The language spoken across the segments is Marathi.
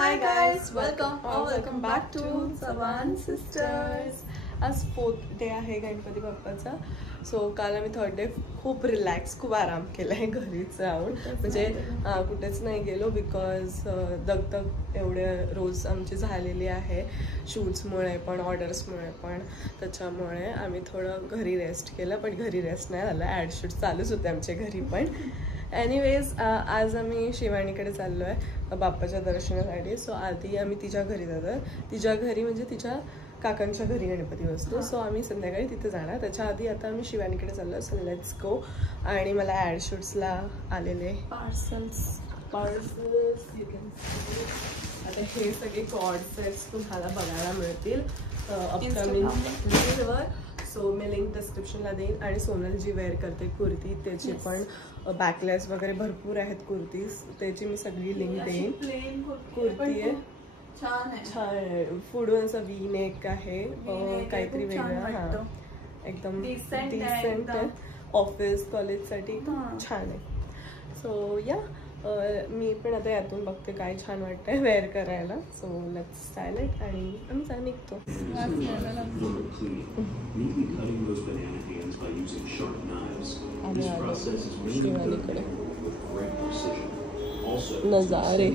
Hi guys, welcome back to Savan Sisters. आज 4th डे आहे गणपती बाप्पाचा. सो काल आम्ही 3rd डे खूप रिलॅक्स, खूप आराम केला आहे घरीच राहून. म्हणजे कुठेच नाही गेलो बिकॉज दगदग एवढे रोज आमची झालेली आहे शूट्समुळे पण ऑर्डर्समुळे पण. त्याच्यामुळे आम्ही थोडं घरी रेस्ट केलं, पण घरी रेस्ट नाही झालं, ॲड शूट चालूच होते आमच्या घरी पण. एनिवेज आज आम्ही शिवानीकडे चाललो आहे बाप्पाच्या दर्शनासाठी. सो आधी आम्ही तिच्या घरी जातो, तिच्या घरी म्हणजे तिच्या काकांच्या घरी गणपती बसतो. सो आम्ही संध्याकाळी तिथे जाणार. त्याच्या आधी आता आम्ही शिवानीकडे चाललो. So let's go. आणि मला ॲड शूट्सला आलेले पार्सल्स आता हे सगळे कॉर्ड सेट्स तुम्हाला बघायला मिळतील अपकमिंग रीलवर. सो मी लिंक डिस्क्रिप्शनला देईन. आणि सोनल जी वेअर करते कुर्ती त्याची पण बॅकलेस वगैरे भरपूर आहेत कुर्तीज, त्याची मी सगळी लिंक देईन. कुर्ती आहे छान आहे, पुढून असं वी नेक आहे, काहीतरी वेगळं. हां एकदम डिसेंट आहे, ऑफिस कॉलेजसाठी छान आहे. सो या मी पण आता यातून बघते काय छान वाटतंय वेअर करायला. सो लेट्स स्टाईल इट आणि आमचा निघतो. शिवानीकडे नजारे,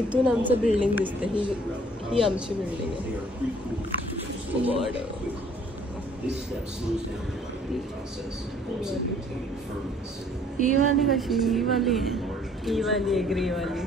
इथून आमचं बिल्डिंग दिसते. ही आमची बिल्डिंग आहे. ही वाली कशी? ही वाली आहे ग्रे वाली.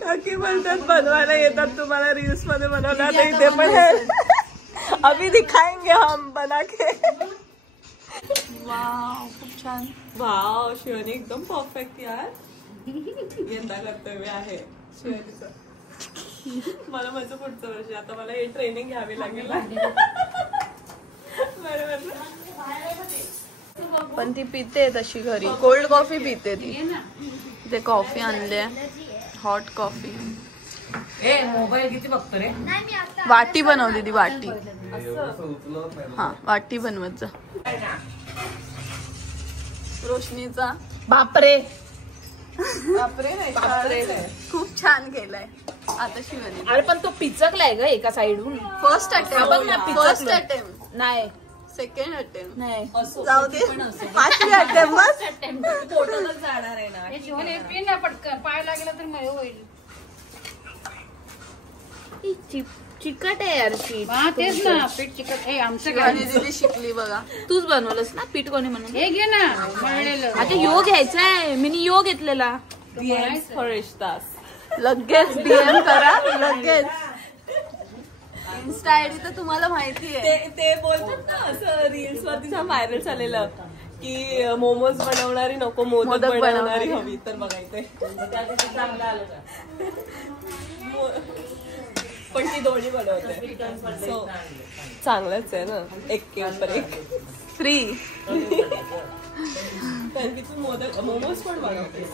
काकी बोलतात बनवायला येतात तुम्हाला, रील्स मध्ये बनवणार नाही ते पण है. अभी दिखाएंगे हम बना के. वाव खूप छान. वाव शिवानी एकदम परफेक्ट यार. यंदा कर्तव्य आहे शिवानीचं. मला माझं पुढचं वर्ष आता मला हे ट्रेनिंग घ्यावी लागेल. बरोबर. पण ती पिते तशी घरी, कोल्ड कॉफी पिते ती. ते कॉफी आणले, हॉट कॉफी. मोबाईल किती बघतो रे. वाटी बनवली ती वाटी. हा वाटी बनवत जा. रोशनीचा बापरे खूप छान केलाय आता शिवानी. अरे पण तो पिचकलाय ग एका साइडून. फर्स्ट अटेम्प्ट नाही, सेकंड अटेम्प्ट नाही, जाऊ दे, 5वी अटेम्प्ट बस. फोटोच जाणार आहे ना. पटकन पाय लागला तर मय होईल. चिकट आहे यार पीठ. तेच ना, पीठ चिकट आहे. आमचं दीदी शिकली बघा. तूच बनवलंस ना पीठ कोणी म्हणून. हे घे ना. आता यो घ्यायचाय, मी यो घेतलेला. लगेच डीएम करा, लगेच. इन्स्टा आयडी तर तुम्हाला माहिती आहे. ते बोलतात ना असं रील्स वरती व्हायरल झालेलं की मोमोज बनवणारी नको, मोदक बनवणारी हवी. तर बघायचंय पण ती दोन्ही बनवते. सो चांगलंच आहे ना, एक के ऊपर एक फ्री. कारण की तू मोमोज पण बनवते,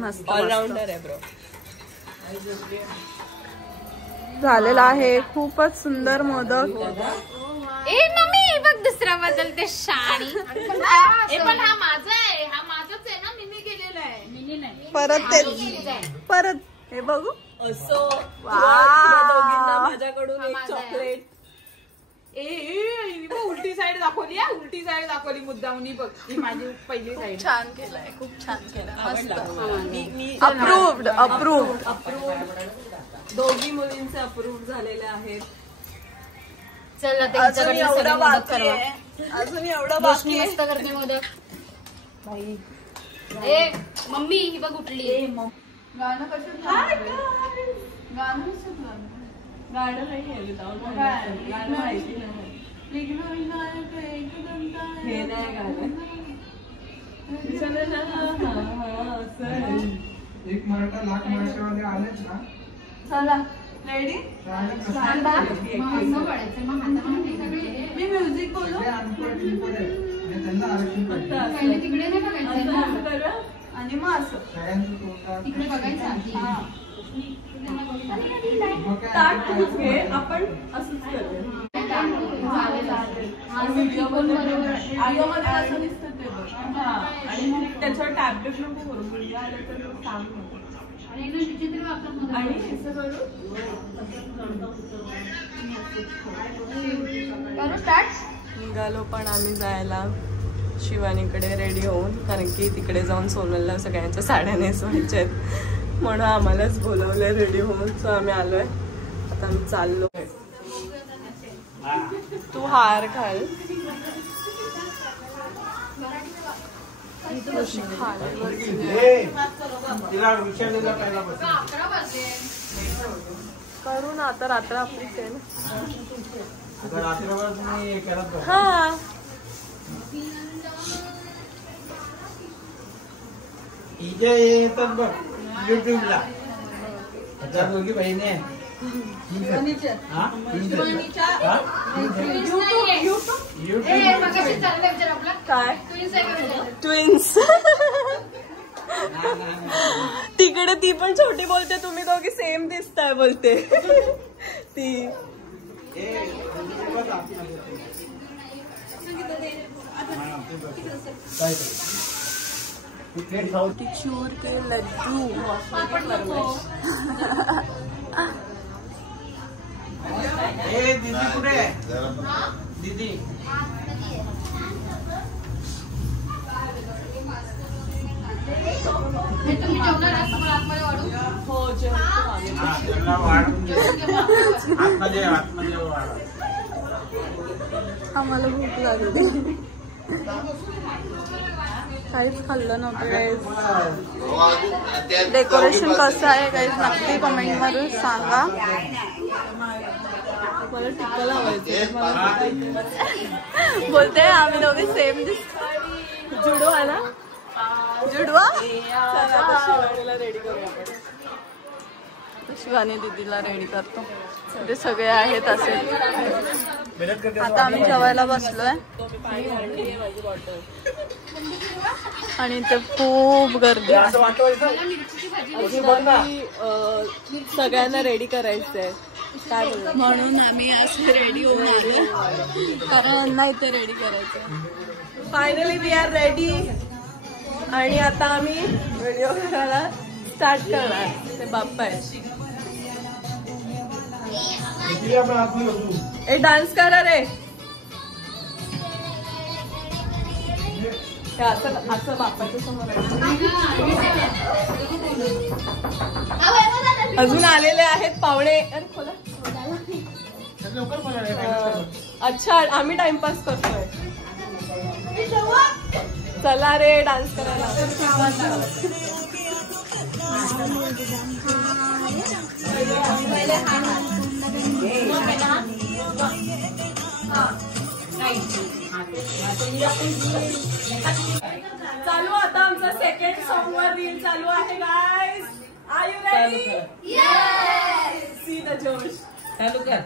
मस्त ऑलराऊंडर आहे ब्रो. झालेला आहे खूपच सुंदर मोदक. ए मम्मी बघ दुसरा बदलते शाणी. पण हा माझा आहे, हा माझाच आहे ना. मिनी केलेला आहे. मिनी नाही, परत हे बघू. असो दोघींना माझ्याकडून एक चॉकलेट. उलटी साईड दाखवली, उलटी साईड दाखवली मुद्दामनी. बघ ही माझी पहिली साईड. छान केलाय, खूप छान केलाय. अप्रूव्ड. दोघी मुलींचे अप्रूव्ड झालेले आहेत. चल अजून एवढा बाकी आहे, अजून एवढा बाकी मस्त करते मोदक. भाई ए मम्मी ही बघ उठली. गाणं कसं? गाणं नाही आहे विदाउट गाणं माहिती नाही. हे नाही गाणं. एक मराठा लाख मराठेवाले आलेच ना. चला रेडी. मी म्युझिक बोलू आणि मग असं ताट तूच घे, आपण असंच करूया. व्हिडिओमध्ये असं दिसतं ते बघ. आणि मग त्याच्यावर टॅबलेट नको करू, मुलगा आला तर सांग नको. आणि असं करू स्टार्ट. निघालो पण आम्ही जायला शिवानीकडे रेडी होऊन, कारण की तिकडे जाऊन सोनलला सगळ्यांच्या साड्या नेसवायच्या आहेत म्हणून आम्हालाच बोलवलंय रेडी होऊन. सो आम्ही आलोय, आता आम्ही चाललो. तू हार घाल. करू ना आता, रात्र आपलीच आहे ना. हा येतात बघ युट्यूबला. दोघी बहिणी आहे. काय ट्विन्स. तिकडे ती पण छोटी बोलते, तुम्ही दोघी सेम दिसताय बोलते ती. चूर के लड्डू. दीदी कुठे? दीदी आम्हाला भूक लागली, काहीच खाल्लं नव्हतं. डेकोरेशन कसं आहे काही नक्की कमेंट मध्ये सांगा. मला टिक्का लावायचं बोलते आम्ही दोघे सेम दिसतो. जुडवा ना, जुडवा. शिवानीला रेडी करूया आपण. शिवानी दीदीला रेडी करतो. ते सगळे आहेत असे. आता आम्ही जेवायला बसलोय आणि इथे खूप गर्दी आहे. सगळ्यांना रेडी करायचंय काय म्हणून आम्ही असे रेडी होऊन आलो, कारण नाही ते रेडी करायचं. Finally we are ready. आणि आता आम्ही व्हिडिओ करायला स्टार्ट करणार. ते बाप्पा आहे. ए डान्स करा रे. असं बाप्पाच्या समोर अजून आलेले आहेत पाहुणे. अरे खोला. अच्छा आम्ही टाइमपास करतोय. चला रे डान्स करायला. चालू आता आमचा सेकंड सॉन्ग वर रील चालू आहे guys. Are you ready? Yes. See the जोश. चालू कर.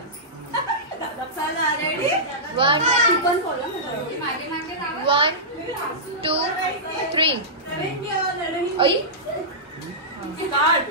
चला रेडी. 1 2 3. ओय स्टार्ट.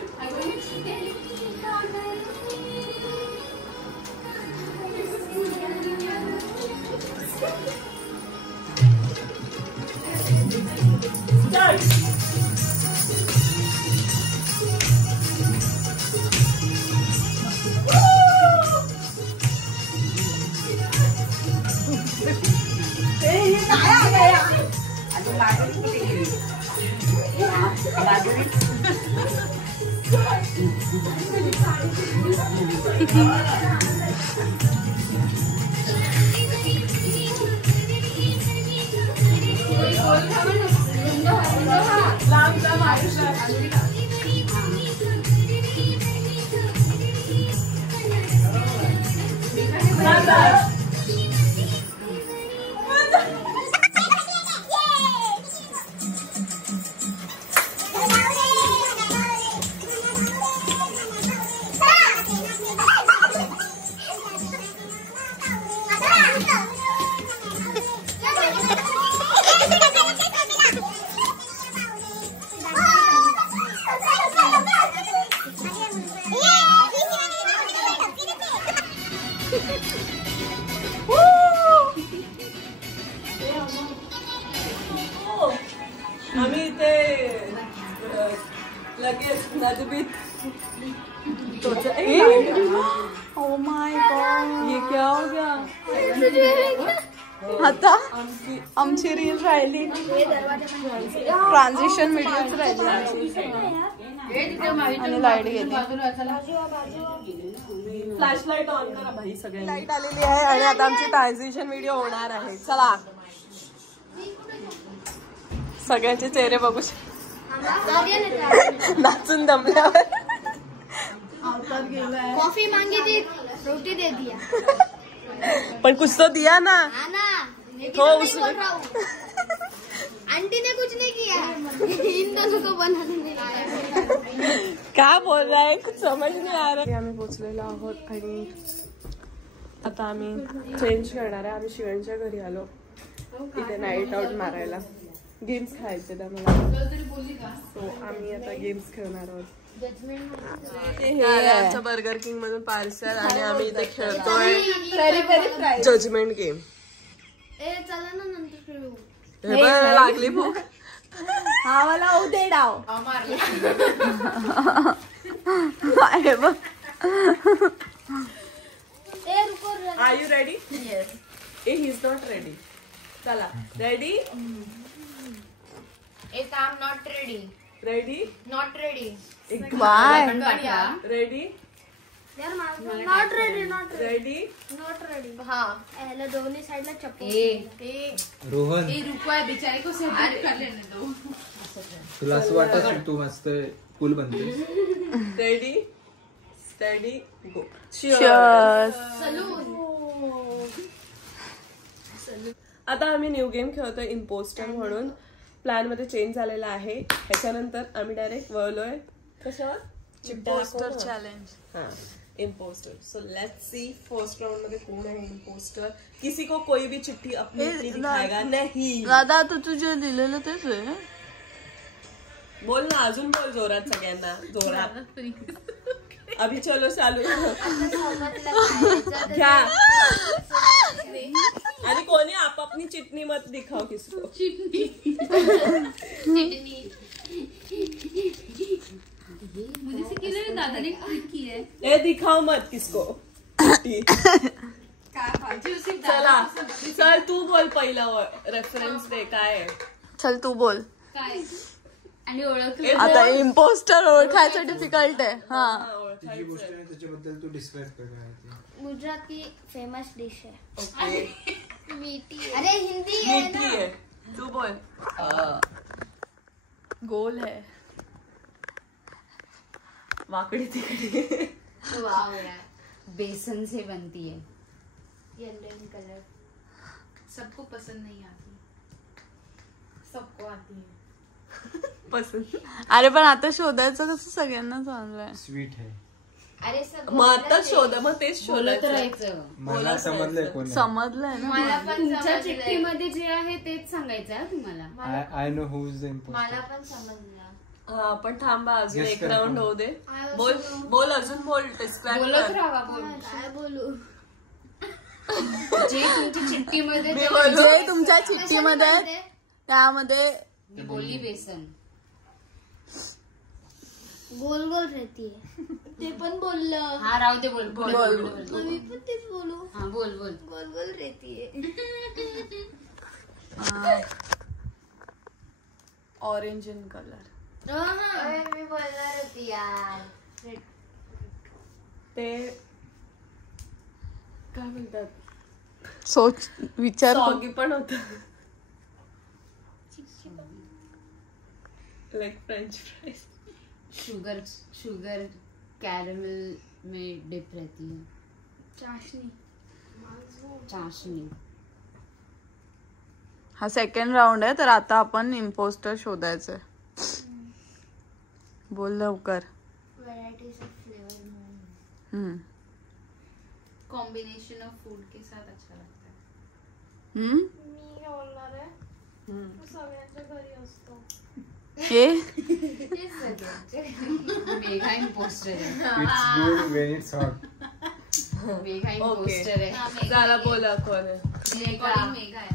ओ माय गॉड, ये क्या हो गया? आता आमची रील राहिली, ट्रान्झिशन व्हिडिओच राहिली आणि लाईट गेली. फ्लॅश लाईट ऑन करा भाई, सगळे लाईट आलेली आहे आणि आता आमची ट्रान्झिशन व्हिडिओ होणार आहे. चला सगळ्यांचे चेहरे बघू नाचून दमल्यावर. कॉफी मांगी थी, रोटी दे दिया. पण कुछ तो दिया ना. तो उसमें आंटी ने कुछ नहीं किया, इन दोनों को बनाने नहीं आया. काय बोल रहा है, कुछ समझ नहीं आ रहा. आम्ही पोहोचलेलो आहोत आणि आता आम्ही चेंज करणार आहे. आम्ही शिवणच्या घरी आलो इथे नाईट आउट मारायला. गेम्स खेळायचे त्यामुळे सो आम्ही आता गेम्स खेळणार आहोत. आमच्या बर्गर किंग मधून पार्सल आणि आम्ही इथे खेळतोय जजमेंट गेम. चला ना नंतर खेळू. लागली भूक. हा मला होऊ दे डाव. Are you ready? येस. ए ही इज नॉट रेडी. चला रेडी. एक I am not ready. Ready. Not ready. Ready. Not ready. Not ready. Not ready. हा याला दोन्ही साइडला चप्पल. रोहन बिचारे को कर लेने दो. तुला असं वाटत तू मस्त पूल बनते. रेडी. स्टडी. गो. आता आम्ही न्यू गेम खेळतोय इम्पोस्टर म्हणून. प्लॅन मध्ये चेंज झालेला आहे. ह्याच्यानंतर आम्ही डायरेक्ट वळलोय कशावर? Impostor challenge. हा impostor. So let's see first round मध्ये कोण आहे इम्पोस्टर. किसी को कोई भी चिट्ठी अपनी दिखाएगा नहीं. दादा तू तुझे लिहिलेलं तेच आहे. बोल ना, अजून बोल जोरात, सगळ्यांना जोरात. अभी चलो चालू घ्या. आणि कोणी आपापली चिटणी मत दिखाओ किसको. मुझे से किधर दादा ने क्लिक की है. ए दिखाओ मत किसको. चला चल तू बोल पहिला रेफरन्स दे काय आहे. चल तू बोल. काय आणि ओळख. आता इम्पोस्टर ओळखायचं डिफिकल्ट आहे. हा जी गोष्ट आहे त्याच्याबद्दल तू डिस्क्राइब कर. गुजराती फेमस डिश है. मीठी. अरे हिंदी है मीठी ना. है. तू बोल. गोल है. वाकड़ी तिकड़ी. वाव यार, बेसन से बनती है. Yellow colour. सबको पसंद नहीं आती, सबको आती है. पसंद. अरे पण आता शोधायचं कसं, सगळ्यांना चाललंय. स्वीट है. अरे सब मग आता शोध, मग तेच शोधायचं. राहायचं. मला समजलंय कोण आहे. समजलंय ना. मला पण तुमच्या चिठ्ठीमध्ये जे आहे तेच सांगायचं आहे तुम्हाला. I know who is the impostor. मला पण समजलं. हा पण थांबा अजून Guess एक कर राऊंड कोण. होऊ दे. बोल बोल अजून बोल. डिस्क्राइब बोलत कर. राहा. बोल. काय बोलू. जे तुमच्या चिठ्ठीमध्ये मी जे- बोललो. जे तुमच्या चिठ्ठीमध्ये आहे, त्यामध्ये मी बोलली बेसन. गोल गोल रहती है. ते पण बोललं. हा राहू दे. बोल बोल बोल बोल. मी पण तेच बोलू. हा बोल बोल. गोल गोल रहती है. Orange in colour. अरे मी बोलणार होती यार. ते काय म्हणतात, सोच विचार. सॉगी पण होत. Like French fries. Sugar sugar caramel में डिप रहती है. चाशनी. हा सेकंड राऊंड आहे, तर आता आपण इम्पोस्टर शोधायचंय. बोल लवकर. Varieties of flavour. Combination of food के साथ अच्छा लगता है. मी बोलणार आहे. तू सगळ्यांच्या घरी असतो. हे मेघा इम्पोस्टर है. It's good when it's hot. Megha impostor है. जरा बोला कोण आहे. मेघा है.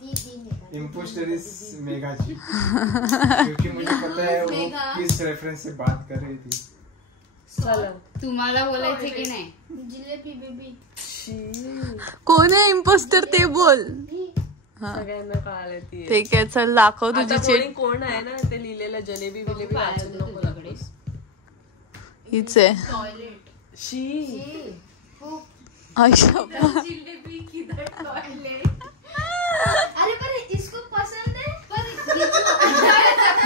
दीदी मेघा. इम्पोस्टर इज मेगा जी, क्योंकि मुझे पता है वो किस रेफरेंस से बात कर रही थी. चला. तुम्हाला बोलायचे की नाही? जिलेबी बेबी. कोण आहे इम्पोस्टर ते बोल. सगळ्यांना कळालं ती. ठीक आहे चल दाखव तुझी आता चिट. कोण आहे ना ते लिहिलेलं जलेबी बिलेबी वाचून नको दाखवूस. हीच आहे. टॉयलेट. शी. आयशा जिलेबी किधर टॉयलेट. अरे पर इसको पसंद है पर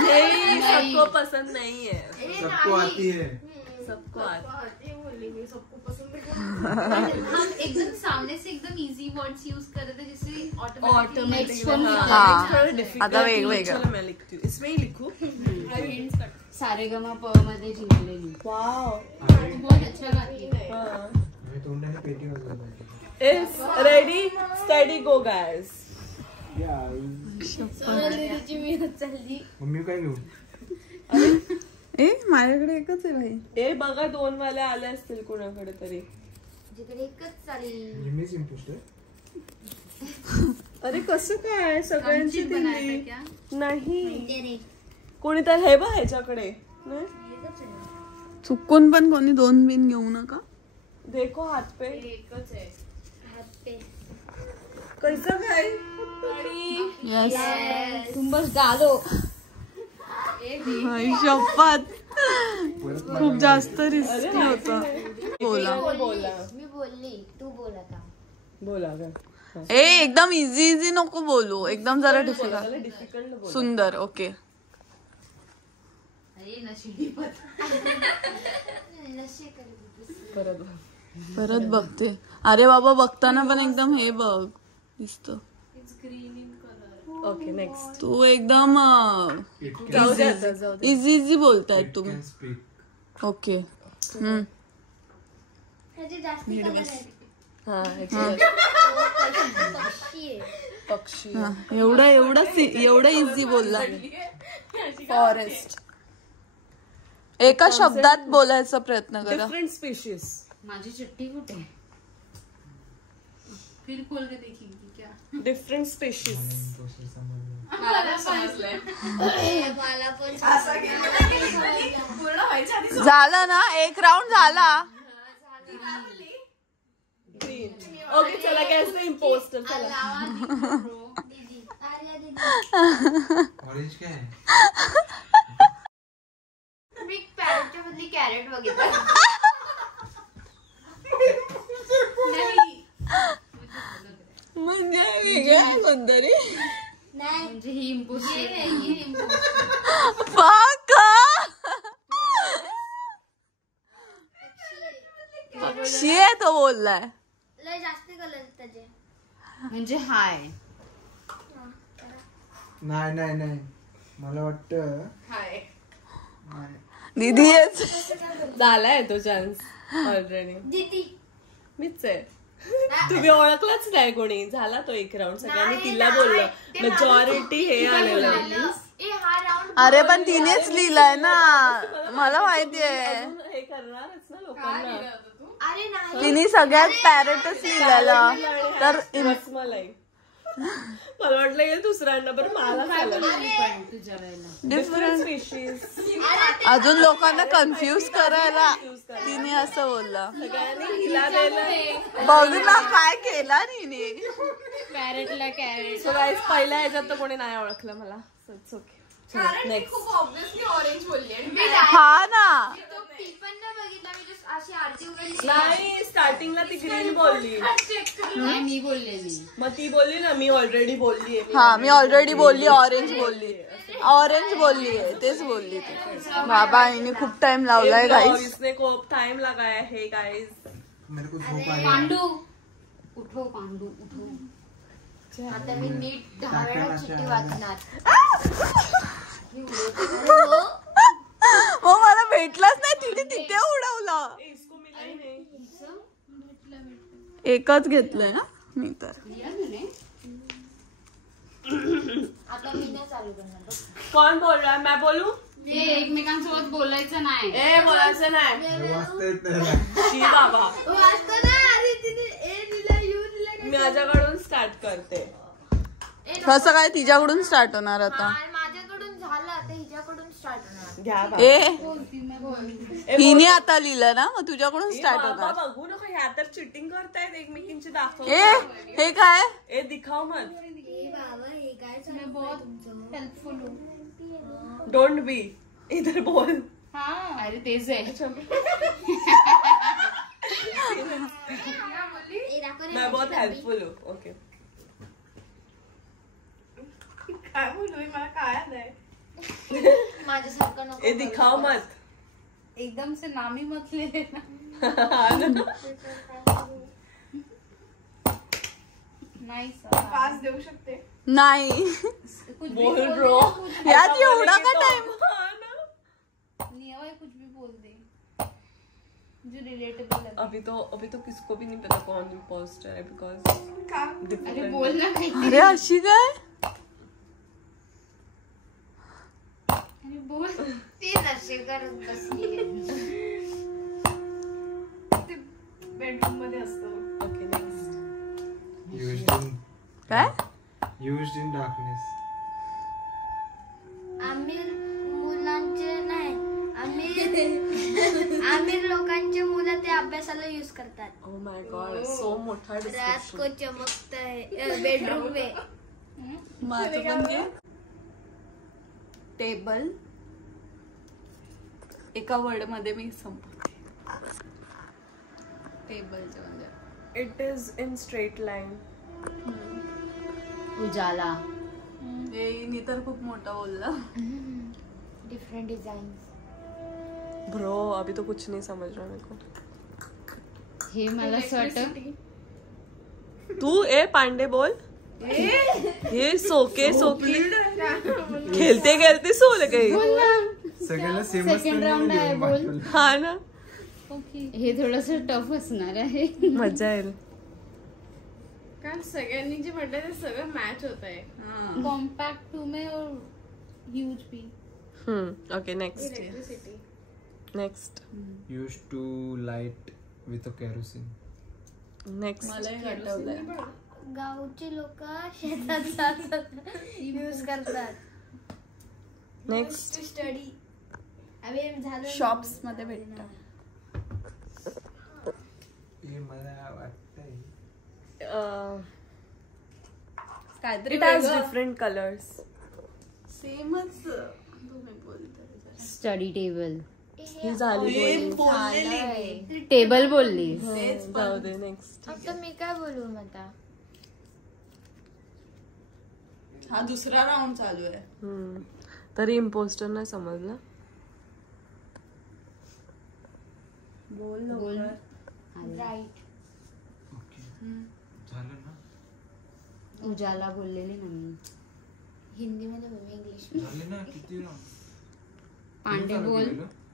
नहीं, सबको पसंद नहीं है. सबको आती है. सबको आती सबको पसंद है. हम एकदम सामने से एकदम इजी वर्ड्स यूज कर रहे थे जिससे ऑटोमेटिक. आता वेगवेगळं. चलो मैं लिखती हूँ. इसमें ही लिखूं. सारेगमा प मध्ये जिंकलेली. वाव. बहुत अच्छा गाती है. मी तोंडाने पेटी वाजवली. Is ready, steady, go guys. Mummy काय लिहू? ए माझ्याकडे एकच आहे भाई. ए बघा 2 वाले आले असतील कोणाकडे तरी. जिकडे एकच चालेल. मीच इम्पोस्टर. अरे कसं काय सगळ्यांची दिली क्या? नाही. कोणी तर हे बघ ह्याच्याकडे नाही? चुकून पण कोणी 2 बिन घेऊ नका. देखो हात पे एकच आहे. हात पे. कसं काय. यस. तुम बस डालो. शपथ खूप जास्त रिस्की होतं. बोला बोला मी बोलली तू बोल आता. बोला ग. ए एकदम इझी इझी नको बोलू. एकदम जरा डिफिकल्ट. डिफिकल्ट बोल. सुंदर. ओके अरे नशिबी नशे करत. परत बघ. परत बघते. अरे बाबा बघताना पण एकदम हे बघ दिसत. Okay next. तू एकदम जाऊ दे आता, जाऊ दे. इझी इझी बोलतायत तुम्ही. ओके. ह्याचे जास्ती कलर आहेत. हा पक्षी आहे. पक्षी. एवढं इझी बोलला. फॉरेस्ट. एका शब्दात बोलायचा प्रयत्न करा. Different species. माझी चिट्ठी कुठे? फिर खोल के देखेंगी क्या? Different species. मला समजलंय. मला पण झालं ना. एक राऊंड झाला. ओके चला कैसे इम्पोस्टर. चला आर्या दीदी. ऑरेंज काय आहे? मी पॅरेटच्या बदली कॅरेट बघितलं. म्हणजे वेगळं कोणतरी. नाही म्हणजे ही इम्पोस्टर. पक्षी आहे तो बोललाय. लय जास्त कलर त्याचे. म्हणजे हाय. नाही मला वाटतं हाय. दीदी झालाय तो चान्स ऑलरेडी. दीदी. मीच आहे. तुम्ही ओळखलंच नाही कोणी. झाला तो एक राऊंड. सगळ्यांनी तिला बोललं. मेजॉरिटी हे आलेलं. ए हा राऊंड. अरे पण तिनेच लिहिलाय ना. मला माहितीये हे करणारच ना लोकांना. अरे नाही. तिने सगळ्यात पॅरेटच लिहिलेला. तर रसमलाई. मला वाटलं हे दुसऱ्यांना बरं मला झालं. तुझ्या वेळेला डिफरंट स्पीशीज. अजून लोकांना कन्फ्युज करायला तिने असं बोलला. सगळ्यांनी हिला द्यायला. बघ ना काय केला तिने. कॅरेटला कॅरेट. सो गाईज पहिल्या ह्याच्यात तर कोणी नाही ओळखलं मला. Okay next. हा ना. ती पण नाही बघितला. मी just अशी आरती वगैरे. नाही स्टार्टिंगला ती ग्रीन बोलली. नाही मी बोललेली. मग ती बोलली ना मी ऑलरेडी बोलली. हा मी ऑलरेडी बोलली. ऑरेंज बोललीये. तेच बोलली ती. बाबा हिने खूप टाइम लावलाय गाईस. इसने खूप टाइम लगाया है गाइस. मेरे को झोप आ रही है. पांडू उठो. पांडू उठो. आता मी नीट 10 वेळा चिठ्ठी वाचणार. मग मला भेटलाच नाही. तिने तिथे उडवला. इसको मिला ही नहीं. एकच घेतलंय ना मी तर. आता मी नाही चालू करणार. कौन बोल रहा है. मैं बोलूं. एकमेकांसोबत बोलायचं नाही. ए बोलायचं नाही. वाचता येत नाही. शी बाबा. वाचतो ना. अरे तिने ए दिला यू दिला. मी माझ्याकडून स्टार्ट करते. कसं काय तिच्याकडून स्टार्ट होणार आता? माझ्याकडून झालं आता हिच्याकडून स्टार्ट होणार. घ्या बा. हिने आता लिहिलं ना, मग तुझ्याकडून स्टार्ट बाबा, होणार. बघू नको, ह्या तर चिटिंग करतायत एकमेकींची दाखव. हे काय? ए दिखाव मत. बाबा हे काय चालू हेल्पफुल हो. डोंट बी इधर बोल. अरे तेच आहे. मैं बहुत हेल्पफुल हूँ. ओके. काय बोलू मी, मला काय नाही. माझ्यासारखं नको. ए दिखाव मत. एकदम से नाम ही मत ले लेना. नाही पास देऊ शकते. नाही बोल ब्रो. यात एवढा का टाइम? नियम है कुछ भी बोल दे जो रिलेटेबल है. अभी तो किसको भी नहीं पता कौन इम्पोस्टर है बिकॉज अरे बोल ना काही. अरे अशी काय? अरे बोल. ती नशे करत बसली. ते बेडरूम मध्ये असतो. Okay next. काय? Used in darkness. आमिर मुलांचे नाही, आमिर लोकांचे मुलं ते अभ्यासाला यूज करतात. ओह माय गॉड, सो मोठा रात डिस्क्रिप्शन. को चमकता है बेडरूम में. माझं पण घे. टेबल एका वर्ड मध्ये मी संपवते. टेबलचे म्हणजे it is in straight line. Ujala. हे तर खूप मोठा बोलला. Different design. ब्रो अभी तो कुछ नहीं समझ रहा मेरे को. हे मला असं वाटतं तू ए पांडे बोल. ये सोके सोकी खेलते खेलते सोल गई. सगळ्याला सेमच Second round आहे, बोल. हा ना, हे थोडस टफ असणार आहे. मजा येईल. कारण सगळ्यांनी जे म्हटलं ते सगळं मॅच होत आहे. कॉम्पॅक्ट टू में और ह्यूज भी. Okay next. Electricity. Next. Used to light with a kerosene. Next. मलाही आठवलंय. गावचे लोक शेतात जातात यूज करतात. नेक्स्ट. स्टडी. अबे झालं. शॉप्स मध्ये भेटतात. हे मला वाटतंय काहीतरी इट हॅज डिफरंट कलर्स. सेमच तुम्ही बोलताय. Study table. ही झाली बोली. टेबल बोलली. जाऊ दे. नेक्स्ट. आता मी काय बोलू मग आता. हा दुसरा राऊंड चालू आहे. तरी इम्पोस्टर नाही समजलं. बोल बोल. राईट. ओके झालं ना. उजाला बोललेली ना मी. हिंदी मध्ये बोलू इंग्लिश. झाले ना किती round? पांडे बोल.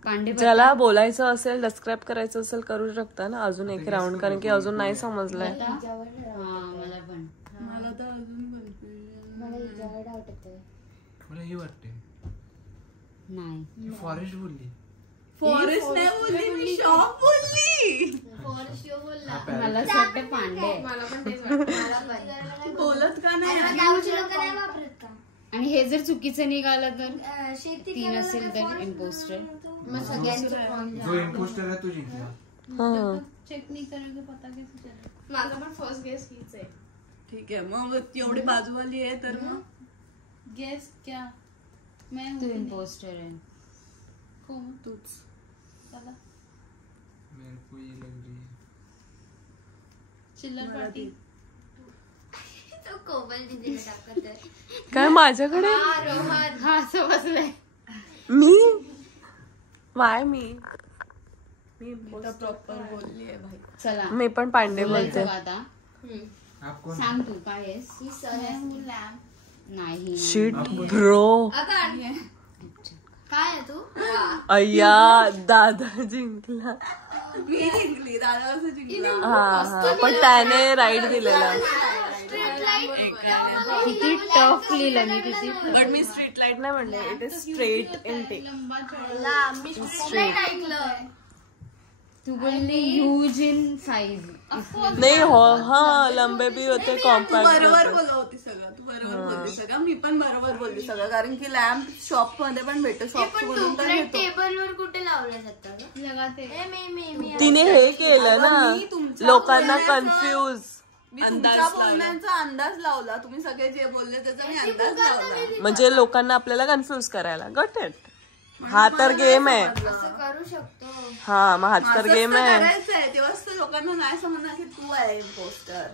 पांडे ज्याला बोलायचं असेल, सबस्क्राईब करायचं असेल करू शकता ना अजून एक राऊंड, कारण की अजून नाही समजलंय. मला पण. मला तर अजून कन्फ्युजन. मला हिच्यावर डाऊट येतोय. मला हे वाटते नाही. फॉरेस्ट बोलली. फॉरेस्ट नाही बोलली, मी शॉप बोलली. फॉरेस्ट शो बोलला. मला असं वाटतं पांडे. मला पण तेच वाटतं. मला पण. बोलत का नाही? गावचे लोक नाही वापरत का. आणि हे जर चुकीचं निघालं तर शेती तीन असेल तर इम्पोस्टर. मग सगळ्यांचे point. जो इम्पोस्टर आहे तो जिंकला. हा. चेक नहीं करोगे पता कैसे चलेगा. माझा पण फर्स्ट गेस हीच आहे. ठीक आहे, मग एवढी बाजूवाली आहे तर मग गेस क्या मैं तू हूँ. इम्पोस्टर आहे. कोण तूच. चला मेरे को ये लग रही है. चिल्लर पार्टी. तो कोमल दीदीला दाखवत आहे. काय माझ्याकडे रोहन. हा समजलंय. मी वाय मी प्रॉपर बोलली आहे भाई. चला मी पण पांडे बोलायचं बोलते. का आता. आप कौन? सांग तू काय आहेस. ही सर आहे. नाही. Shit bro. आता काय आहे तू. अय्या दादा जिंकला. मी जिंकली, दादा कसं जिंकला? हा पण त्याने राईट दिलेला. Street light. किती टफ लिहिलं मी किती. पण मी स्ट्रीट लाईट नाही म्हणले, it is straight in take. मी स्ट्रीट लाईट ऐकलं. तू बोलली ह्यूज इन साईज. नाही हो, हा लंबे भी होते, कॉम्पॅक्ट बरोबर होते. बोलवती सगळं तू. बरोबर बोलली सगळं, मी पण बरोबर बोलली सगळं, कारण की लॅम्प शॉप मध्ये पण भेटतो, शॉप मधून पण घेतो. टेबल वर कुठे लावलं जातं लगाते मी तिने हे केलं ना, मी तुमच्या लोकांना बोलण्याचं- कन्फ्यूज मी तुमच्या बोलण्याचा अंदाज लावला, तुम्ही सगळे जे बोलले त्याचा मी अंदाज लावला. म्हणजे लोकांना आपल्याला कन्फ्यूज करायला. Got it. हा तर गेम आहे. असं करू शकतो. हा मग हाच तर गेम आहे. करायचंय तेव्हाच तर लोकांना नाही समजणार की तू आहे इम्पोस्टर.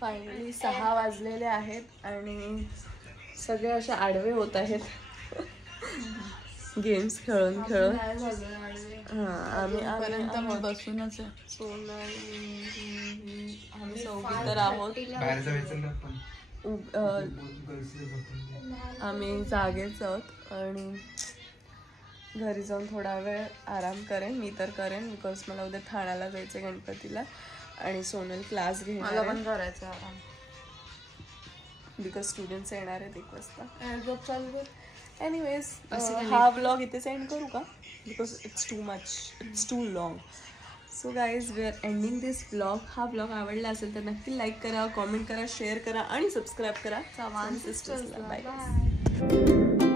फायनली 6 वाजलेले आहेत आणि सगळे असे आडवे होत आहेत गेम्स खेळून खेळून. आम्ही बसूनच आहे. आम्ही चौघी तर आहोत. बाहेर जायचं ना पण आम्ही जागेच आहोत आणि घरी जाऊन थोडा वेळ आराम करेन. मी तर करेन बिकॉज मला उद्या ठाण्याला जायचं गणपतीला आणि सोनल क्लास घेणार मला आहे पण करायचं आराम. बिकॉज स्टुडंट्स येणार आहेत 1 वाजता. एअरड्रॉप चालू कर. एनिवेज हा व्लॉग इथे सेंड करू का, because it's too much, it's too long. So guys we are ending this vlog. हा व्लॉग आवडला असेल तर नक्की लाईक करा, कॉमेंट करा, शेअर करा आणि सबस्क्राईब करा चव्हाण सिस्टर्सला. बाय.